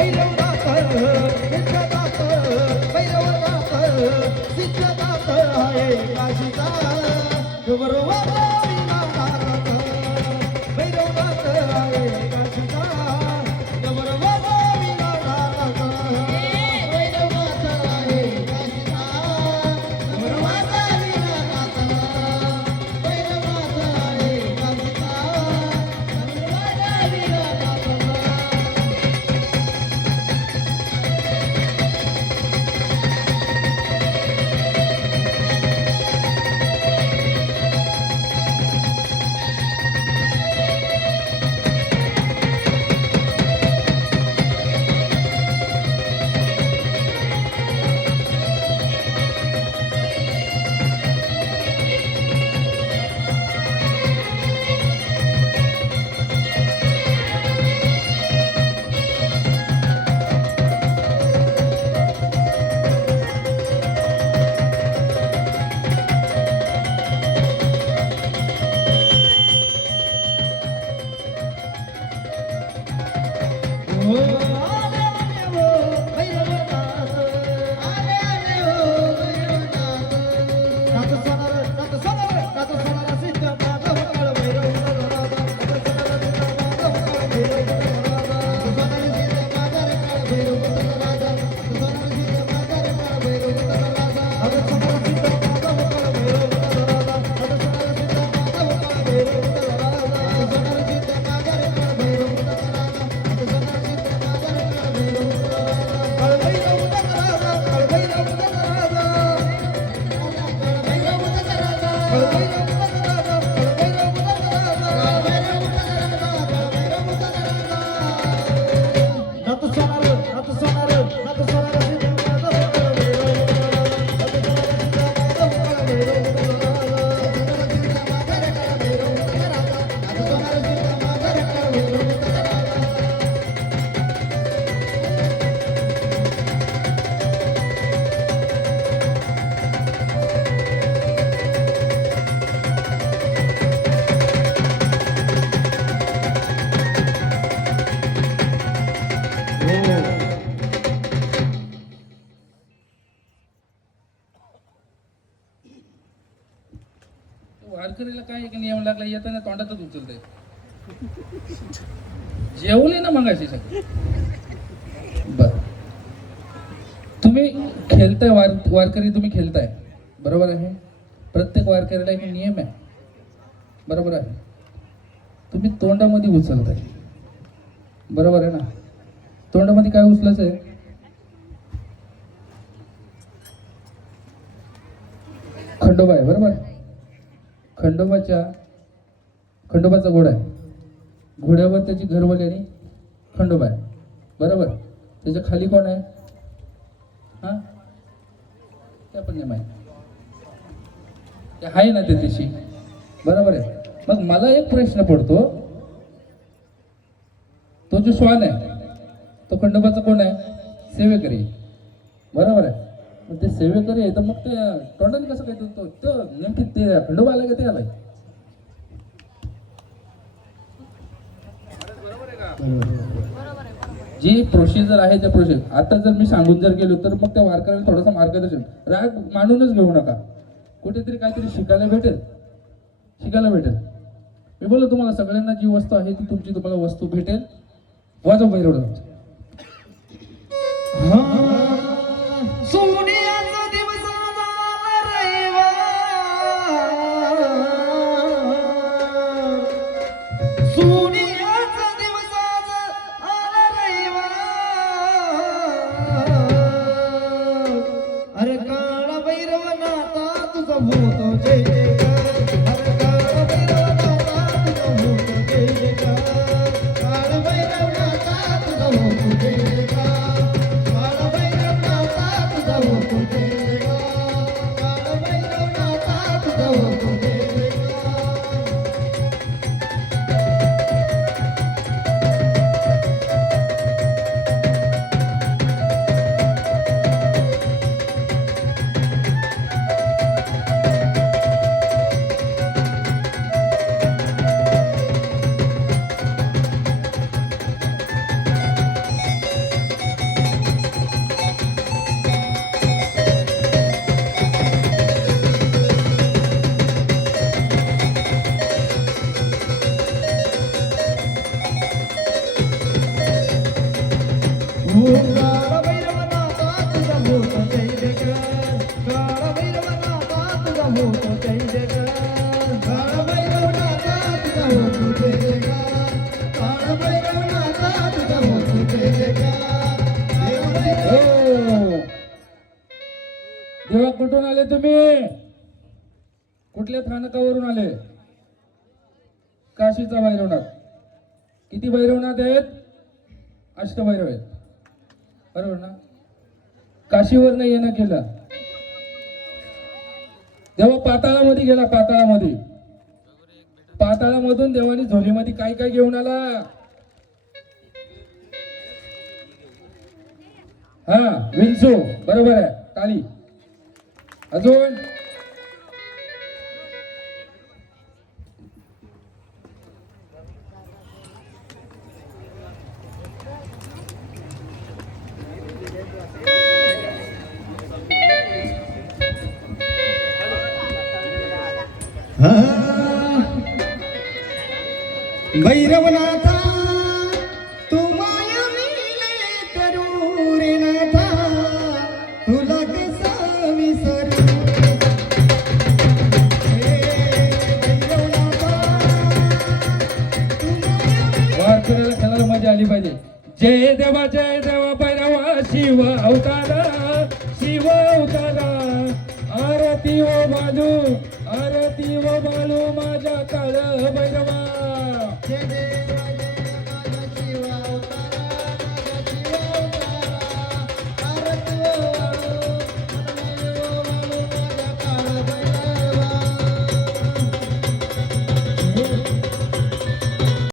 भैरवनाथ विठ्ठलनाथ भैरवनाथ सिद्धनाथ आहे काशीचा बरोबर भैरवनाथ आहे काशीचा बरोबर भैरवनाथ आहे काशीचा बरोबर भैरवनाथ आहे काशीचा वारकरीला काय एक नियम लागला येताना तोंडातच उचलतंय जेवले ना मगाशी सगळे बर तुम्ही खेळताय वारकरी तुम्ही खेळताय बरोबर आहे प्रत्येक वारकरीला एक नियम आहे बरोबर आहे तुम्ही तोंडामध्ये उचलताय बरोबर आहे ना तोंडामध्ये काय उचलायचं आहे खंडोबा आहे बरोबर खंडोबाचा घोडा आहे घोड्यावर त्याची घरवाली आणि खंडोबा आहे बरोबर त्याच्या खाली कोण आहे हा त्या पण नाही माहिती ते आहे ना ते त्याची बरोबर आहे मग मला एक प्रश्न पडतो तो जो श्वान आहे तो खंडोबाचा कोण आहे सेवेकरी बरोबर आहे मग ते सेवेकरी आहे तर मग ते तोंडाने कसं काय तो नेमकी ते खंडोबा आलाय का ते आलाय जी प्रोसिजर आहे त्या प्रोसिजर आता जर मी सांगून जर गेलो तर मग त्या वारकऱ्याला थोडंसं मार्गदर्शन राग मानूनच घेऊ नका कुठेतरी काहीतरी शिकायला भेटेल मी बोललो तुम्हाला सगळ्यांना जी वस्तू आहे ती तुमची तुम्हाला वस्तू भेटेल वाजव भैरवनाथ सोन्याचा दिवस झाला रविवार सोन्याचा दिवस आला रविवार अरे काळा भैरवनाथा तुझा होतो जय जयकार अरे काळा भैरवनाथा तुझा होतो जय जयकार काळा भैरवनाथा तुझा होतो जय जयकार काळा भैरवनाथा तुझा होतो जय जयकार काळा भैरवनाथा तुझा होतो जय काळ भैरवनाथा तुझा होतो जय जयकार काळ भैरवनाथा तुझा होतो जय जयकार काळ भैरवनाथा तुझा होतो जय जयकार काळ भैरवनाथा तुझा होतो जय जयकार हो. देवा कुठून आले तुम्ही? कुठल्या स्थानकावरून आले? काशीचा भैरवनाथ. किती भैरवनाथ आहेत? अष्टभैरव आहेत, बरोबर ना? काशीवरनं येणं केलं. देवा पाताळामध्ये गेला. पाताळामधून देवानी झोलीमध्ये काय काय घेऊन आला? हा, विंचू. बरोबर आहे, टाळी. अजून भैरवनाथा तू माया मिले करू रे नाथा तुला कसा विसरू हे भैरवनाथा तू माया वारकऱ्याला खेळायला मजा आली पाहिजे. जय देवा भैरवा शिव अवतारा आरती ओ बालू माझ्या काळ भैरवा. जय देवा जय